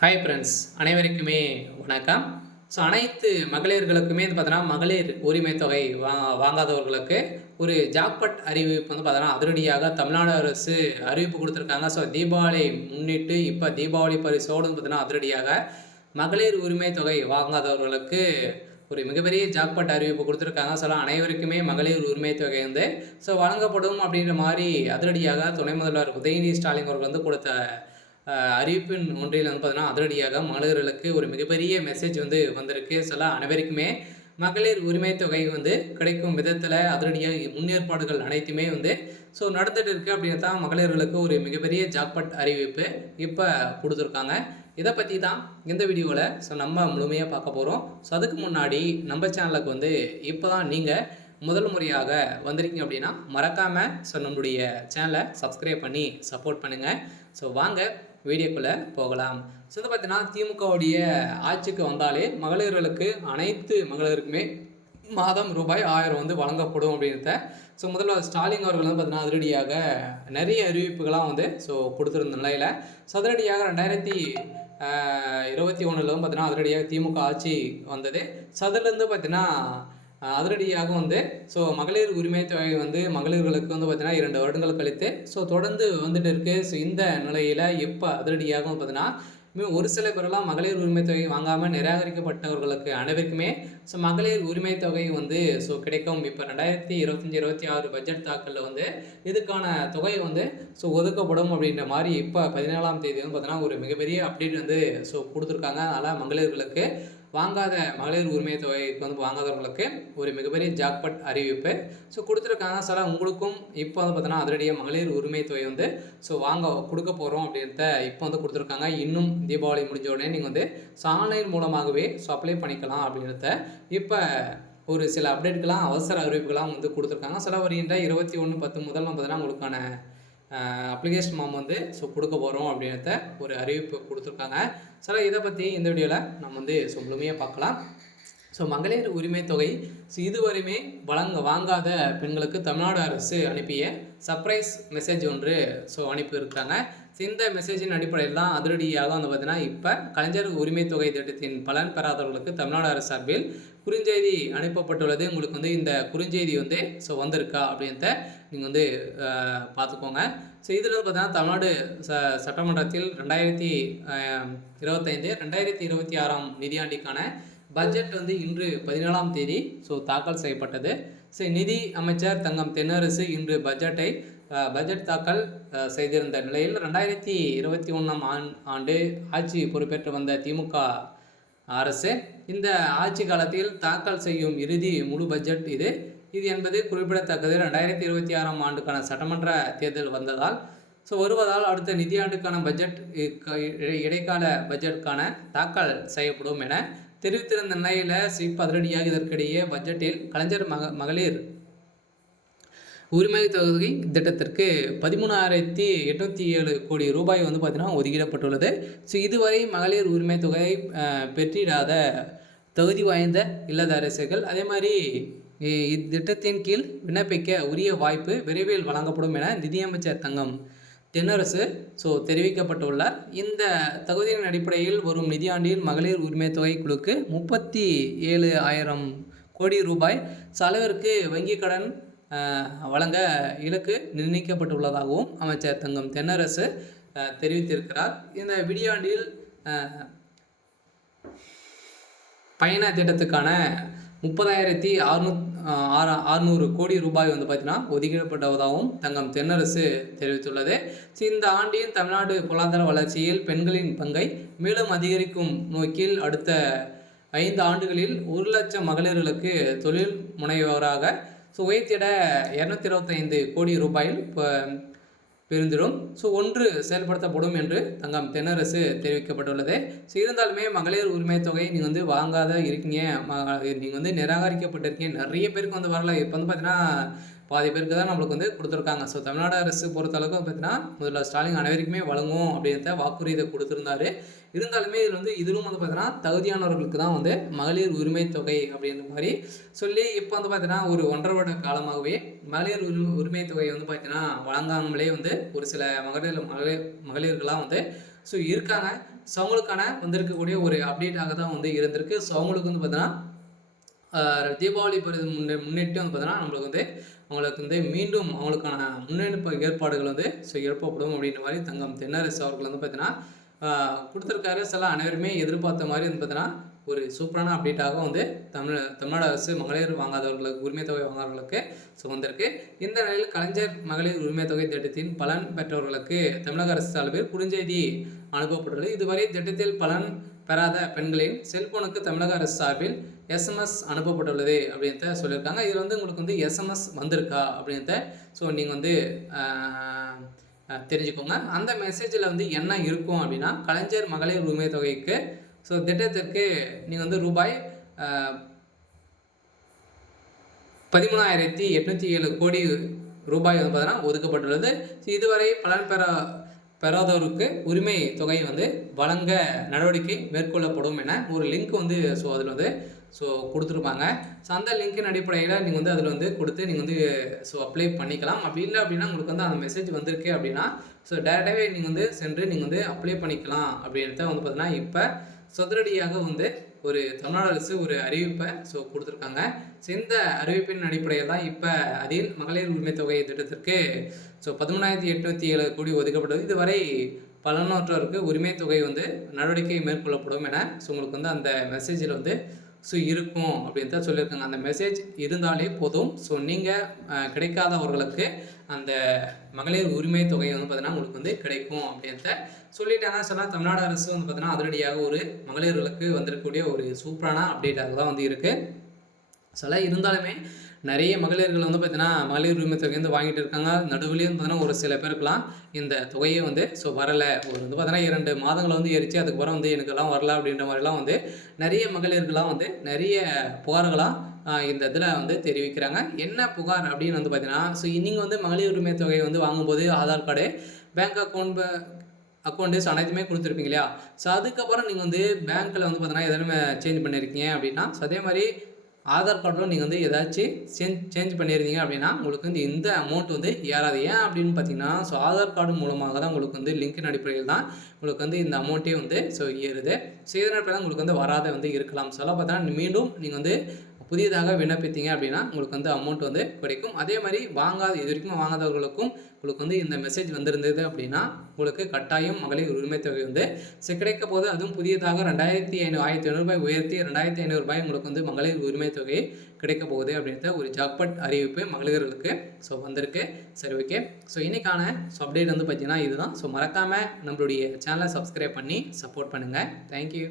Hi friends, அனைவருக்குமே வணக்கம். So அனைத்து மகளிர்களுக்குமே வந்து பார்த்தோன்னா, மகளிர் உரிமை தொகை வாங்காதவர்களுக்கு ஒரு ஜாக்பாட் அறிவிப்பு வந்து பார்த்தோன்னா, அதிரடியாக தமிழ்நாடு அரசு அறிவிப்பு குடுத்துருக்காங்க. ஸோ தீபாவளி முன்னிட்டு இப்ப தீபாவளி பரிசோடு வந்து பார்த்தோன்னா, அதிரடியாக மகளிர் உரிமை தொகை வாங்காதவர்களுக்கு ஒரு மிகப்பெரிய ஜாக்பாட் அறிவிப்பு குடுத்துருக்காங்க. ஸோ அனைவருக்குமே மகளிர் உரிமை தொகை வந்து வழங்கப்படும் அப்படின்ற மாரி அதிரடியாக துணை முதல்வர் உதயநிதி ஸ்டாலின் அவர்கள் வந்து குடுத்த அறிவிப்பின் ஒன்றில் வந்து பார்த்தீங்கன்னா, அதிரடியாக மகளிர்களுக்கு ஒரு மிகப்பெரிய மெசேஜ் வந்து வந்திருக்கு. அனைவருக்குமே மகளிர் உரிமை தொகை வந்து கிடைக்கும் விதத்தில் அதிரடியாக முன்னேற்பாடுகள் அனைத்துமே வந்து நடந்துட்டு இருக்கு. அப்படின்னு தான் மகளிர்களுக்கு ஒரு மிகப்பெரிய ஜாக்பாட் அறிவிப்பு இப்போ கொடுத்துருக்காங்க. இதை பற்றி தான் இந்த வீடியோவில் நம்ம முழுமையாக பார்க்க போகிறோம். அதுக்கு முன்னாடி நம்ம சேனலுக்கு வந்து இப்போ தான் நீங்கள் முதல் முறையாக வந்திருக்கீங்க அப்படின்னா மறக்காமல் நம்மளுடைய சேனலை சப்ஸ்கிரைப் பண்ணி சப்போர்ட் பண்ணுங்கள். வாங்க வீடியோக்குள்ளே போகலாம். வந்து பார்த்தீங்கன்னா, திமுகவுடைய ஆட்சிக்கு வந்தாலே மகளிர்களுக்கு அனைத்து மகளிருக்குமே மாதம் ரூபாய் 1000 வந்து வழங்கப்படும் அப்படின்றத முதல்வர் ஸ்டாலின் அவர்கள் வந்து பார்த்தீங்கன்னா, அதிரடியாக நிறைய அறிவிப்புகளாக வந்து கொடுத்துருந்த நிலையில் அதிரடியாக 2021 பார்த்தீங்கன்னா, அதிரடியாக திமுக ஆட்சி வந்தது. அதுலேருந்து பார்த்தீங்கன்னா அதிரடியாக வந்து மகளிர் உரிமை தொகை வந்து மகளிர்களுக்கு வந்து பார்த்தீங்கன்னா 2 வருடங்கள் கழித்து தொடர்ந்து வந்துட்டு இருக்கு. இந்த நிலையில் இப்போ அதிரடியாக பார்த்தீங்கன்னா ஒரு சில பேரெல்லாம் மகளிர் உரிமை தொகை வாங்காமல் நிராகரிக்கப்பட்டவர்களுக்கு அனைவருக்குமே மகளிர் உரிமை தொகை வந்து கிடைக்கும். இப்போ 2025-26 பட்ஜெட் தாக்கலில் வந்து இதுக்கான தொகை வந்து ஒதுக்கப்படும் அப்படின்ற மாதிரி இப்போ 14ஆம் தேதி வந்து பார்த்தீங்கன்னா ஒரு மிகப்பெரிய அப்டேட் வந்து கொடுத்துருக்காங்க. அதனால் மகளிர்களுக்கு வாங்காத மகளிர் உரிமை தொகைக்கு வந்து வாங்காதவர்களுக்கு ஒரு மிகப்பெரிய ஜாக்பாட் அறிவிப்பு கொடுத்துருக்காங்க. உங்களுக்கும் இப்போ வந்து பார்த்தீங்கன்னா அதிரடியாக மகளிர் உரிமை தொகை வந்து கொடுக்க போகிறோம் அப்படின்றத இப்போ வந்து கொடுத்துருக்காங்க. இன்னும் தீபாவளி முடிஞ்ச உடனே நீங்கள் வந்து ஆன்லைன் மூலமாகவே அப்ளை பண்ணிக்கலாம் அப்படின்றத இப்போ ஒரு சில அப்டேட்கெலாம் அவசர அறிவிப்புகளாம் வந்து கொடுத்துருக்காங்க. வருகின்ற 21/10 முதல் பார்த்தீங்கன்னா உங்களுக்கான அப்ளிகேஷன் ஃபார்ம் வந்து கொடுக்க போகிறோம் அப்படின்றத ஒரு அறிவிப்பு கொடுத்துருக்காங்க. இதை பற்றி இந்த வீடியோவில் நம்ம வந்து முழுமையாக பார்க்கலாம். மகளிர் உரிமை தொகை இதுவரையுமே வாங்காத பெண்களுக்கு தமிழ்நாடு அரசு அனுப்பிய சர்ப்ரைஸ் மெசேஜ் ஒன்று அனுப்பியிருக்காங்க. இந்த மெசேஜின் அடிப்படையில் தான் அதிரடியாக வந்து பார்த்தீங்கன்னா இப்போ கலைஞர் உரிமை தொகை திட்டத்தின் பலன் பெறாதவர்களுக்கு தமிழ்நாடு அரசு சார்பில் குறுஞ்செய்தி அனுப்பப்பட்டுள்ளது. உங்களுக்கு வந்து இந்த குறுஞ்செய்தி வந்து வந்திருக்கா அப்படின்றத நீங்கள் வந்து பார்த்துக்கோங்க. இதில் வந்து பார்த்தீங்கன்னா தமிழ்நாடு சட்டமன்றத்தில் 2025-2026 நிதியாண்டிற்கான பட்ஜெட் வந்து இன்று 14ஆம் தேதி தாக்கல் செய்யப்பட்டது. நிதி அமைச்சர் தங்கம் தென்னரசு இன்று பட்ஜெட் தாக்கல் செய்திருந்த நிலையில் 2021ஆம் ஆண்டு ஆட்சி பொறுப்பேற்று வந்த திமுக அரசு இந்த ஆட்சி காலத்தில் தாக்கல் செய்யும் இறுதி முழு பட்ஜெட் இது என்பது குறிப்பிடத்தக்கது. 2026ஆம் ஆண்டுக்கான சட்டமன்ற தேர்தல் வருவதால் அடுத்த நிதியாண்டுக்கான பட்ஜெட் இடைக்கால பட்ஜெட்டுக்கான தாக்கல் செய்யப்படும் என தெரிவித்திருந்த நிலையில் அதிரடியாக இதற்கிடையே பட்ஜெட்டில் கலைஞர் மகளிர் உரிமை தொகை திட்டத்திற்கு 13,807 கோடி ரூபாய் வந்து பார்த்தீங்கன்னா ஒதுக்கிடப்பட்டுள்ளது. இதுவரை மகளிர் உரிமை தொகை பெற்றிடாத தகுதி வாய்ந்த இல்லத்தரசிகள் அதே மாதிரி இத்திட்டத்தின் கீழ் விண்ணப்பிக்க உரிய வாய்ப்பு விரைவில் வழங்கப்படும் என நிதியமைச்சர் தங்கம் தென்னரசு தெரிவிக்கப்பட்டுள்ளார். இந்த தகுதியின் அடிப்படையில் வரும் நிதியாண்டில் மகளிர் உரிமை தொகை குழுக்கு 37,000 கோடி ரூபாய் அளவிற்கு வங்கி கடன் வழங்க இலக்கு நிர்ணயிக்கப்பட்டுள்ளதாகவும் அமைச்சர் தங்கம் தென்னரசு தெரிவித்திருக்கிறார். இந்த நிதியாண்டில் பயண திட்டத்துக்கான 30,600 கோடி ரூபாய் வந்து பார்த்தீங்கன்னா ஒதுக்கிடப்பட்டதாகவும் தங்கம் தென்னரசு தெரிவித்துள்ளது. இந்த ஆண்டின் தமிழ்நாடு பொருளாதார வளர்ச்சியில் பெண்களின் பங்கை மேலும் அதிகரிக்கும் நோக்கில் அடுத்த 5 ஆண்டுகளில் 1 லட்சம் மகளிர்களுக்கு தொழில் முனைவோராக உயர்த்திட 225 கோடி ரூபாயில் பெருந்திடும் ஒன்று செயல்படுத்தப்படும் என்று தங்கம் தென்னரசு தெரிவிக்கப்பட்டுள்ளது. இருந்தாலுமே மகளிர் உரிமை தொகை நீங்கள் வந்து வாங்காத இருக்கீங்க, நீங்கள் வந்து நிராகரிக்கப்பட்டிருக்கீங்க, நிறைய பேருக்கு வந்து வரல. இப்போ வந்து பார்த்தீங்கன்னா பாதி பேருக்கு தான் நம்மளுக்கு வந்து கொடுத்துருக்காங்க. தமிழ்நாடு அரசு பொறுத்தளவுக்கு பார்த்தீங்கன்னா முதல்வர் ஸ்டாலின் அனைவருக்குமே வழங்கும் அப்படின்றத வாக்குறுதியை கொடுத்துருந்தாரு. இருந்தாலுமே இதிலும் வந்து பார்த்தீங்கன்னா தகுதியானவர்களுக்கு தான் வந்து மகளிர் உரிமை தொகை அப்படின்ற மாதிரி சொல்லி இப்போ வந்து பார்த்தீங்கன்னா ஒரு 1.5 வருட காலமாகவே மகளிர் உரிமை தொகை வந்து பார்த்தீங்கன்னா வழங்காமலே வந்து ஒரு சில மகளிர்களாக வந்து ஸோ இருக்காங்க. ஸோ அவங்களுக்கான வந்திருக்கக்கூடிய ஒரு அப்டேட்டாக தான் வந்து இருந்திருக்கு. ஸோ அவங்களுக்கு வந்து பார்த்தீங்கன்னா தீபாவளி முன்னிட்டு வந்து பார்த்தீங்கன்னா நம்மளுக்கு வந்து அவங்களுக்கு வந்து மீண்டும் அவங்களுக்கான முன்னெடுப்பு ஏற்பாடுகள் வந்து ஸோ எழுப்பப்படும் அப்படின்ற மாதிரி தங்கம் தென்னரசு அவர்கள் வந்து பார்த்தீங்கன்னா கொடுத்துருக்காரு. சில அனைவருமே எதிர்பார்த்த மாதிரி வந்து பார்த்தீங்கன்னா ஒரு சூப்பரான அப்டேட்டாக வந்து தமிழ்நாடு அரசு மகளிர் வாங்காதவர்களுக்கு உரிமை தொகை வாங்காதவர்களுக்கு ஸோ வந்திருக்கு. இந்த நிலையில் கலைஞர் மகளிர் உரிமை தொகை திட்டத்தின் பலன் பெற்றவர்களுக்கு தமிழக அரசு சார்பில் குறுஞ்செய்தி அனுப்பப்பட்டுள்ளது. இதுவரை திட்டத்தில் பலன் பெறாத பெண்களின் செல்போனுக்கு தமிழக அரசு சார்பில் எஸ்எம்எஸ் அனுப்பப்பட்டுள்ளது அப்படின்ட்டு சொல்லியிருக்காங்க. இதில் வந்து உங்களுக்கு வந்து எஸ்எம்எஸ் வந்திருக்கா அப்படின்ட்டு ஸோ நீங்கள் வந்து தெரிஞ்சுக்கோங்க. அந்த மெசேஜில் வந்து என்ன இருக்கும் அப்படின்னா, கலைஞர் மகளிர் உரிமை தொகைக்கு ஸோ திட்டத்திற்கு நீங்கள் வந்து ரூபாய் 13,807 கோடி ரூபாய் வந்து பார்த்தீங்கன்னா ஒதுக்கப்பட்டுள்ளது. இதுவரை பலன் பெறாதோருக்கு உரிமை தொகை வந்து வழங்க நடவடிக்கை மேற்கொள்ளப்படும் என ஒரு லிங்க் வந்து ஸோ அதில் வந்து ஸோ கொடுத்துருப்பாங்க. ஸோ அந்த லிங்க்கின் அடிப்படையில் நீங்கள் வந்து அதில் வந்து கொடுத்து நீங்கள் வந்து ஸோ அப்ளை பண்ணிக்கலாம். அப்படி இல்லை அப்படின்னா உங்களுக்கு வந்து அந்த மெசேஜ் வந்திருக்கு அப்படின்னா ஸோ டேரெக்டாகவே நீங்கள் வந்து சென்று நீங்கள் வந்து அப்ளை பண்ணிக்கலாம் அப்படின்றத வந்து பார்த்தீங்கன்னா இப்போ சதுரடியாக வந்து ஒரு தமிழ்நாடு அரசு ஒரு அறிவிப்பை ஸோ கொடுத்துருக்காங்க. ஸோ இந்த அறிவிப்பின் அடிப்படையில் தான் இப்போ அதில் மகளிர் உரிமை தொகை திட்டத்திற்கு ஸோ 13,807 கோடி ஒதுக்கப்பட்டது. இதுவரை பலனற்றோருக்கு உரிமை தொகை வந்து நடவடிக்கை மேற்கொள்ளப்படும் என ஸோ உங்களுக்கு வந்து அந்த மெசேஜில் வந்து ஸோ இருக்கும் அப்படின்னு தான் சொல்லியிருக்காங்க. அந்த மெசேஜ் இருந்தாலே போதும். ஸோ நீங்கள் கிடைக்காதவர்களுக்கு அந்த மகளிர் உரிமை தொகை வந்து பார்த்தீங்கன்னா உங்களுக்கு வந்து கிடைக்கும் அப்படின்ட்டு சொல்லிட்டாங்க. சொன்னால் தமிழ்நாடு அரசு வந்து பார்த்தீங்கன்னா அதிரடியாக ஒரு மகளிர்களுக்கு வந்திருக்கக்கூடிய ஒரு சூப்பரான அப்டேட்டாக தான் வந்து இருக்குது. சில இருந்தாலுமே நிறைய மகளிர்கள் வந்து பார்த்தீங்கன்னா மகளிர் உரிமை தொகை வந்து வாங்கிட்டு இருக்காங்க. நடுவுலேயும் பார்த்தீங்கன்னா ஒரு சில பேருக்குலாம் இந்த தொகையை வந்து ஸோ வரலை. ஒரு வந்து பார்த்தீங்கன்னா 2 மாதங்களை வந்து எரிச்சு அதுக்கப்புறம் வந்து எனக்கெல்லாம் வரல அப்படின்ற மாதிரிலாம் வந்து நிறைய மகளிர்கள்லாம் வந்து நிறைய புகார்களாக இந்த இதில் வந்து தெரிவிக்கிறாங்க. என்ன புகார் அப்படின்னு வந்து பார்த்தீங்கன்னா ஸோ நீங்கள் வந்து மகளிர் உரிமை தொகையை வந்து வாங்கும்போது ஆதார் கார்டு, பேங்க் அக்கௌண்ட்டு அனைத்துமே கொடுத்துருப்பீங்க இல்லையா? ஸோ அதுக்கப்புறம் நீங்கள் வந்து பேங்க்கில் வந்து பார்த்தீங்கன்னா எதனா சேஞ்ச் பண்ணியிருக்கீங்க அப்படின்னா ஸோ அதே மாதிரி ஆதார் கார்டில் நீங்கள் வந்து ஏதாச்சும் சேஞ்ச் பண்ணியிருந்தீங்க அப்படின்னா உங்களுக்கு வந்து இந்த அமௌண்ட் வந்து ஏறாது. ஏன் அப்படின்னு பார்த்தீங்கன்னா ஸோ ஆதார் கார்டு மூலமாக தான் உங்களுக்கு வந்து லிங்கின் அடிப்படையில் தான் உங்களுக்கு வந்து இந்த அமௌண்ட்டே வந்து ஸோ ஏறுது. ஸோ இதன் அடிப்படையில் உங்களுக்கு வந்து வராத வந்து இருக்கலாம். ஸோ எல்லாம் பார்த்தீங்கன்னா மீண்டும் நீங்கள் வந்து புதியதாக விண்ணப்பித்தீங்க அப்படின்னா உங்களுக்கு வந்து அமௌண்ட் வந்து கிடைக்கும். அதே மாதிரி இது வரைக்கும் வாங்காதவர்களுக்கும் உங்களுக்கு வந்து இந்த மெசேஜ் வந்திருந்தது அப்படின்னா உங்களுக்கு கட்டாயம் மகளிர் உரிமை தொகை வந்து கிடைக்க போது. அதுவும் புதியதாக 1,500 ரூபாய் உயர்த்தி 2,500 ரூபாய் உங்களுக்கு வந்து மகளிர் உரிமை தொகை கிடைக்க போகுது அப்படின்ற ஒரு ஜாக்பாட் அறிவிப்பு மகளிர்களுக்கு ஸோ வந்திருக்கு. சரி, ஓகே. ஸோ இன்னைக்கான அப்டேட் வந்து பார்த்தீங்கன்னா இதுதான். ஸோ மறக்காமல் நம்மளுடைய சேனலை சப்ஸ்கிரைப் பண்ணி சப்போர்ட் பண்ணுங்கள். தேங்க்யூ.